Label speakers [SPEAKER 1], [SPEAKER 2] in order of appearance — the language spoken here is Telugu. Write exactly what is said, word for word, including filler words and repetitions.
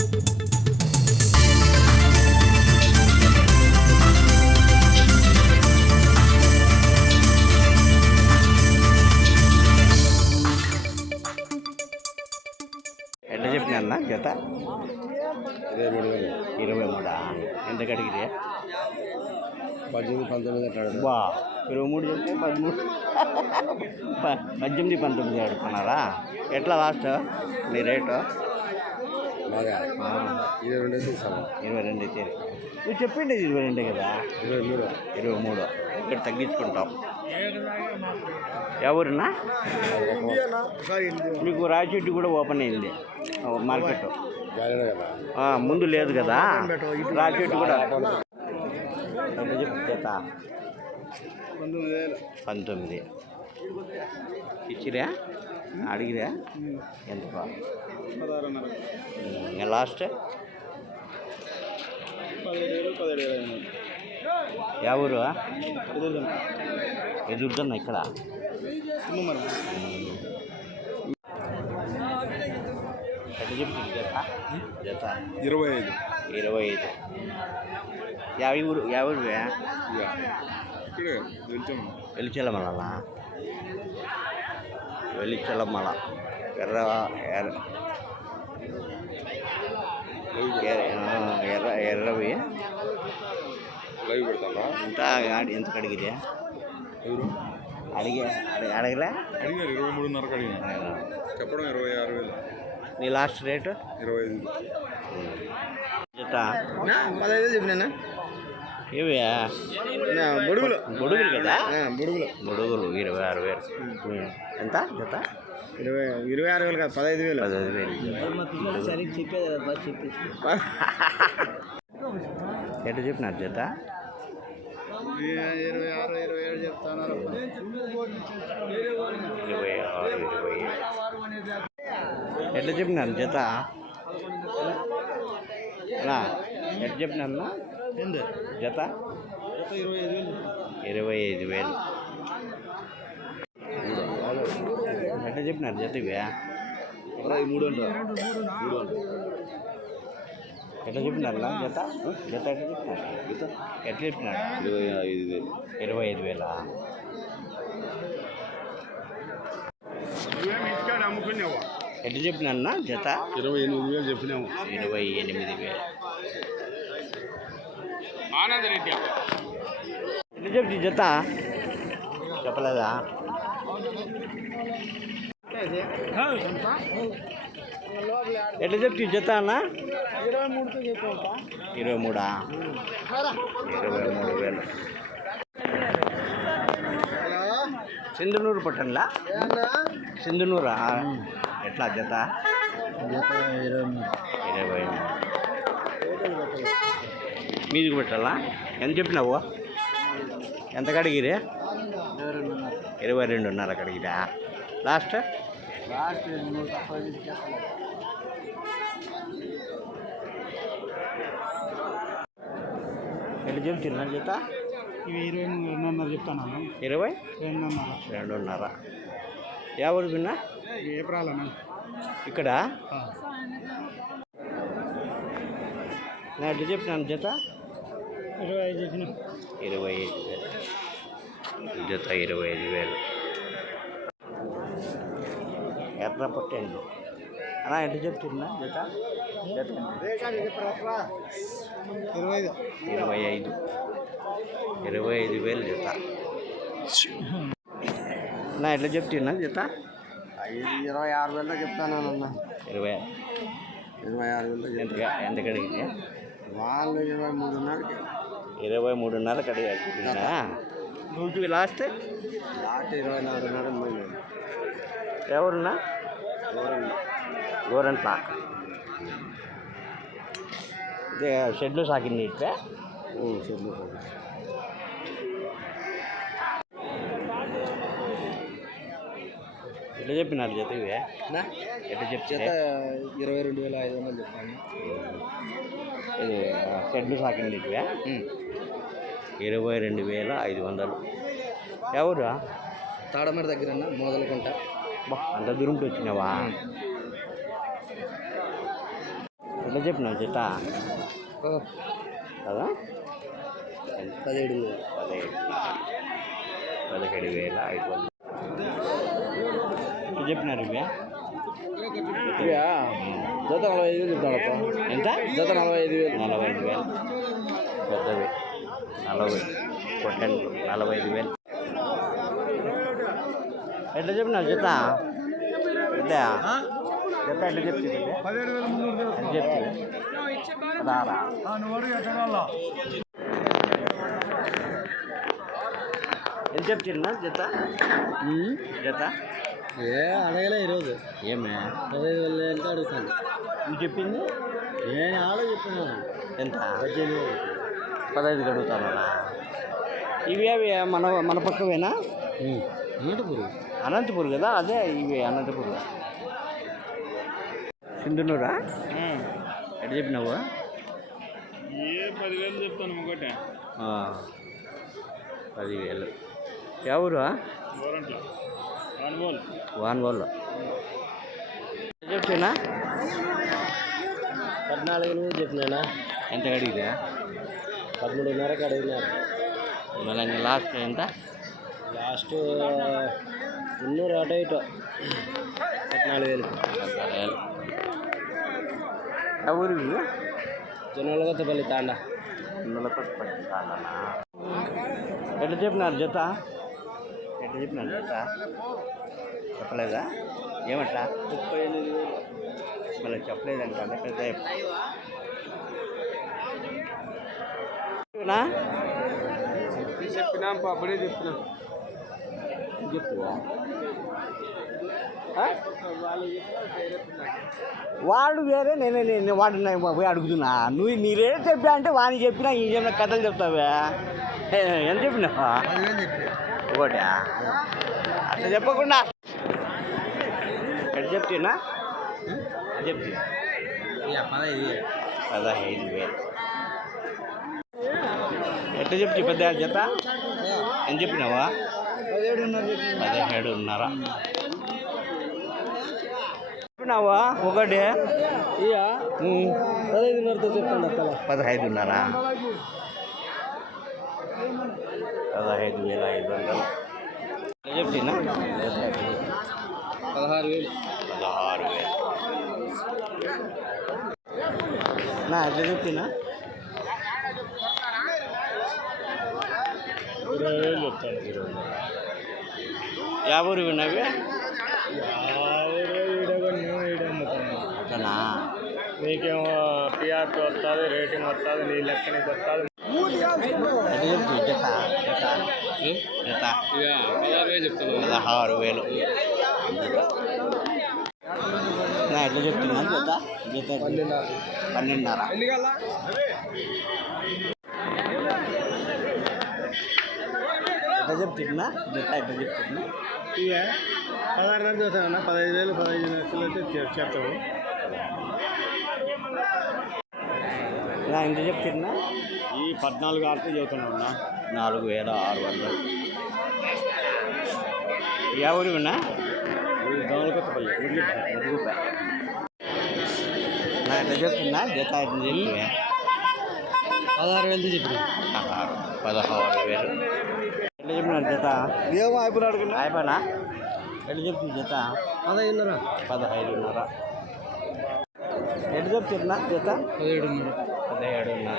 [SPEAKER 1] ఎట్లా చెప్పినా జత
[SPEAKER 2] ఇరవై మూడు వేలు
[SPEAKER 1] ఇరవై మూడా ఎంత కడిగితే
[SPEAKER 2] పద్దెనిమిది పంతొమ్మిది అట్లా
[SPEAKER 1] బా ఇరవై మూడు చెప్తే పదమూడు పద్దెనిమిది పంతొమ్మిది అడుగుతున్నారా? ఎట్లా లాస్ట్ మీ రేటు?
[SPEAKER 2] బాగా ఇరవై రెండు అయితే ఇస్తాను.
[SPEAKER 1] ఇరవై రెండు అయితే నువ్వు చెప్పింది ఇరవై రెండే కదా.
[SPEAKER 2] ఇరవై మూడు
[SPEAKER 1] ఇరవై మూడు ఇక్కడ తగ్గించుకుంటాం. ఎవరున్నా మీకు రాజచెట్టు కూడా ఓపెన్ అయింది మార్కెట్, ముందు లేదు కదా. రాజచెట్టు కూడా జత పంతొమ్మిది ఇచ్చిరా అడిగిరా ఎంత లాస్ట్ ఎవరు ఎదురుతున్నా ఇక్కడ ఎట్లా చెప్తుంది జత? జత
[SPEAKER 2] ఇరవై ఐదు
[SPEAKER 1] ఇరవై ఐదు యాభై ఊరు యాభై
[SPEAKER 2] ఇక్కడే
[SPEAKER 1] వెలిచెల్లమల వెలిచెల్లమల ఎర్ర ఎర్ర ఎర్ర ఎర్రవి
[SPEAKER 2] లైవ్ పెడతారా?
[SPEAKER 1] ఎంత ఎంత కడిగిరా? అడిగే అడగలే
[SPEAKER 2] అడిగారు ఇరవై మూడున్నరకు అడిగిన చెప్పడం ఇరవై ఆరు వేలు.
[SPEAKER 1] నీ లాస్ట్ రేటు
[SPEAKER 2] ఇరవై ఐదు
[SPEAKER 1] జత
[SPEAKER 2] పదహైదు వేలు చెప్పినా.
[SPEAKER 1] ఇవి
[SPEAKER 2] బొడుగులు
[SPEAKER 1] బొడుగులు కదా.
[SPEAKER 2] బొడుగులు
[SPEAKER 1] బొడుగులు ఇరవై ఆరు వేలు. ఎంత జత?
[SPEAKER 2] ఇరవై ఇరవై ఆరు వేలు కాదు పదహైదు వేలు.
[SPEAKER 1] పదహైదు వేలు ఎట్లా చెప్పినారు జత?
[SPEAKER 2] ఇరవై ఆరు ఇరవై ఏడు చెప్తాను.
[SPEAKER 1] ఇరవై ఆరు ఇరవై ఏడు ఎట్లా చెప్పినారు జత? ఎట్లా చెప్పినా జత? ఇరవై ఐదు వేలు. ఎట్లా చెప్పినారు జత? ఇవే
[SPEAKER 2] ఇరవై మూడు అంట.
[SPEAKER 1] ఎట్లా చెప్పినారు జత? జత ఎట్లా చెప్పినారు? ఎట్లా చెప్పినారు?
[SPEAKER 2] ఇరవై ఐదు వేలు.
[SPEAKER 1] ఇరవై ఐదు వేలా? ఎట్లా చెప్పినా జత?
[SPEAKER 2] ఇరవై ఎనిమిది వేలు చెప్పినాము.
[SPEAKER 1] ఇరవై ఎనిమిది వేలు. ఎట్లా చెప్తి జత? చెప్పలేదా? ఎట్లా చెప్తి జత అన్న?
[SPEAKER 2] ఇరవై మూడుతో చెప్పా.
[SPEAKER 1] ఇరవై మూడా? ఇరవై మూడు వేలు. సింధునూరు పట్టణంలా? సింధునూరా? ఎట్లా జత? ఇరవై మీదికి పెట్టాలా? ఎంత చెప్పినావు? ఎంత కడిగిరే? ఇరవై రెండున్నర కడిగిరా? లాస్ట్ ఎట్లా చెప్తున్నా జత?
[SPEAKER 2] ఇవి ఇరవై రెండున్నర చెప్తాను.
[SPEAKER 1] ఇరవై
[SPEAKER 2] రెండున్నర
[SPEAKER 1] రెండున్నర ఎవరు విన్నా?
[SPEAKER 2] ఏప్రాలన్నా
[SPEAKER 1] ఇక్కడ నేను ఎట్లా చెప్పినాను జత?
[SPEAKER 2] ఇరవై ఐదు చెప్పిన.
[SPEAKER 1] ఇరవై ఐదు వేలు జత. ఇరవై ఐదు వేలు. ఎర్ర పొట్టండి అలా ఎట్లా చెప్తున్నా జత? జత
[SPEAKER 2] ఇరవై ఐదు
[SPEAKER 1] ఇరవై ఐదు ఇరవై ఐదు వేలు జత. నా ఎట్లా చెప్తున్నా జత?
[SPEAKER 2] ఇరవై ఆరు వేలలో చెప్తాను అన్న.
[SPEAKER 1] ఇరవై
[SPEAKER 2] ఇరవై ఆరు వేలు
[SPEAKER 1] ఎంత ఎంత కడిగింది?
[SPEAKER 2] వాళ్ళు ఇరవై మూడున్నరకి.
[SPEAKER 1] ఇరవై మూడున్నర కడిగా నువ్వు లాస్ట్
[SPEAKER 2] లాస్ట్ ఇరవై నాలుగున్నర.
[SPEAKER 1] ఎవరున్నా? గోరంట్ల ఇదే షెడ్లు సాకింది ఇట్లా.
[SPEAKER 2] షెడ్లు
[SPEAKER 1] ఎట్లా చెప్పినారు జత? ఇవే ఎట్లా చెప్తే?
[SPEAKER 2] ఇరవై రెండు వేల ఐదు వందలు చెప్పాను.
[SPEAKER 1] ఇది షెడ్లు సాకింది ఇవే ఇరవై రెండు వేల ఐదు వందలు. ఎవరు?
[SPEAKER 2] తాడమరి దగ్గర మొదలుకుంటా.
[SPEAKER 1] బా అంత దూరంకి వచ్చినావా? ఎట్లా చెప్పినావు జత కదా
[SPEAKER 3] పదిహేడు
[SPEAKER 1] పదిహేడు పదిహేడు వేల ఐదు వందలు ఎట్లా చెప్పినారు ఇవే
[SPEAKER 3] జత నలభై ఐదు వేలు చెప్తాడప్ప.
[SPEAKER 1] ఎంత
[SPEAKER 3] జత నలభై ఐదు వేలు
[SPEAKER 1] నలభై ఐదు వేలు పెద్దవి నలభై పొట్టెంట్లు నలభై ఐదు వేలు ఎట్లా చెప్పినారు జత పెద్ద జత ఎట్లా చెప్తుంది ఎట్లా చెప్తుంది పదహారా ఎంత చెప్తున్నా జత జత
[SPEAKER 3] ఏ అడగలే ఈరోజు
[SPEAKER 1] ఏమే
[SPEAKER 3] పదహైదు వేలు ఎంత అడుగుతాను.
[SPEAKER 1] నువ్వు చెప్పింది
[SPEAKER 3] నేను ఆలో చెప్పినా
[SPEAKER 1] ఎంత
[SPEAKER 3] పద్దెనిమిది వేలు
[SPEAKER 1] పదహైదు అడుగుతానా ఇవి అవి మన మన పక్కవేనా
[SPEAKER 3] అనంతపురం
[SPEAKER 1] అనంతపూర్ కదా అదే ఇవి అనంతపూర్ సింధునూరా ఎట్లా చెప్పినావు
[SPEAKER 2] ఏ పదివేలు చెప్తాను ఒకటే
[SPEAKER 1] పదివేలు ఎవరు
[SPEAKER 2] గోరంట్ల అనుభవం
[SPEAKER 1] వాన్ వాళ్ళు చెప్తున్నా
[SPEAKER 3] పద్నాలుగు వేలు చెప్పినా
[SPEAKER 1] ఎంత అడిగితే
[SPEAKER 3] పదమూడున్నరకు అడిగినారు.
[SPEAKER 1] మళ్ళీ లాస్ట్ ఎంత
[SPEAKER 3] లాస్ట్ మున్నూరు అటు ఇటు పద్నాలుగు వేలు
[SPEAKER 1] పద్నాలుగు ఎవరు
[SPEAKER 3] జొన్నల కొత్తపల్లి తాండా
[SPEAKER 1] పిల్లలతో పట్టిస్తానా ఎట్లా చెప్పినారు జత ఎట్లా చెప్పినారు జత చెప్పలేదా ఏమట్లా
[SPEAKER 3] ముప్పై ఎనిమిది వేలు
[SPEAKER 1] మళ్ళీ చెప్పలేదంటే పెద్ద
[SPEAKER 3] చెప్పినా అప్పుడే చెప్పినా
[SPEAKER 1] చెప్పు వాడు వేరే నేనే నేను వాడు నేను పోయి అడుగుతున్నా నువ్వు నీ రేట్ చెప్పా అంటే వాడిని చెప్పినా ఈ చెప్పిన కథలు చెప్తావా ఎంత చెప్పినావా ఒకటి అట్లా చెప్పకుండా ఎట్లా చెప్తున్నా చెప్తున్నా
[SPEAKER 3] పదహైదు వేలు
[SPEAKER 1] పదహైదు వేలు ఎట్లా చెప్తి పెద్ద జత ఎంత చెప్పినావా
[SPEAKER 3] పదిహేడున్నర
[SPEAKER 1] పదిహేడున్నర చెప్పినావా ఒకటి
[SPEAKER 3] ఇక పదహైదున్నరతో చెప్తాను అక్కల
[SPEAKER 1] పదహైదున్నర పదహైదు వేల ఐదు వందలు చెప్తున్నా
[SPEAKER 3] పదహారు వేలు
[SPEAKER 1] పదహారు వేలు నా ఎట్లా చెప్తున్నా
[SPEAKER 3] ఇరవై వేలు చెప్తాను ఇరవై
[SPEAKER 1] యాభై రూపాయలు నవ్వి
[SPEAKER 3] అట్లనా నీకేమో పిఆర్పి వస్తుంది రేటింగ్ వస్తుంది నీ లెక్క నీకు వస్తుంది
[SPEAKER 1] జత జత జత
[SPEAKER 3] పదహారు వేలు చెప్తాను
[SPEAKER 1] పదహారు వేలు నా ఎట్లా చెప్తున్నా జత జత పన్నెండున్నర ఎట్లా చెప్తున్నా జత ఎట్లా చెప్తున్నా
[SPEAKER 3] ఇక పదహారు నెలలు చూసానన్నా పదహైదు వేలు పదహైదు లక్షలు అయితే చేస్తాము.
[SPEAKER 1] నా ఎంత చెప్తున్నా
[SPEAKER 3] ఈ పద్నాలుగు ఆరుతో చదువుతున్నా
[SPEAKER 1] నాలుగు వేల ఆరు వందలు ఎవరున్నా
[SPEAKER 3] దోమల కొత్తపల్లి
[SPEAKER 1] రూపాయ నా ఎట్లా చెప్తున్నా జత ఎట్లా చెప్పి
[SPEAKER 3] పదహారు వేలతో చెప్పిన
[SPEAKER 1] పదహారు పదహారు వేలు ఎట్లా చెప్పినారు జత
[SPEAKER 3] ఏమో అయిపోయిన అడుగున్నా
[SPEAKER 1] అయిపోయినా ఎట్లా చెప్తుంది జత
[SPEAKER 3] పదహైదున్నర
[SPEAKER 1] పదహైదున్నర ఎట్లా చెప్తున్నా జత
[SPEAKER 3] పదిహేడున్నర
[SPEAKER 1] పదిహేడున్నర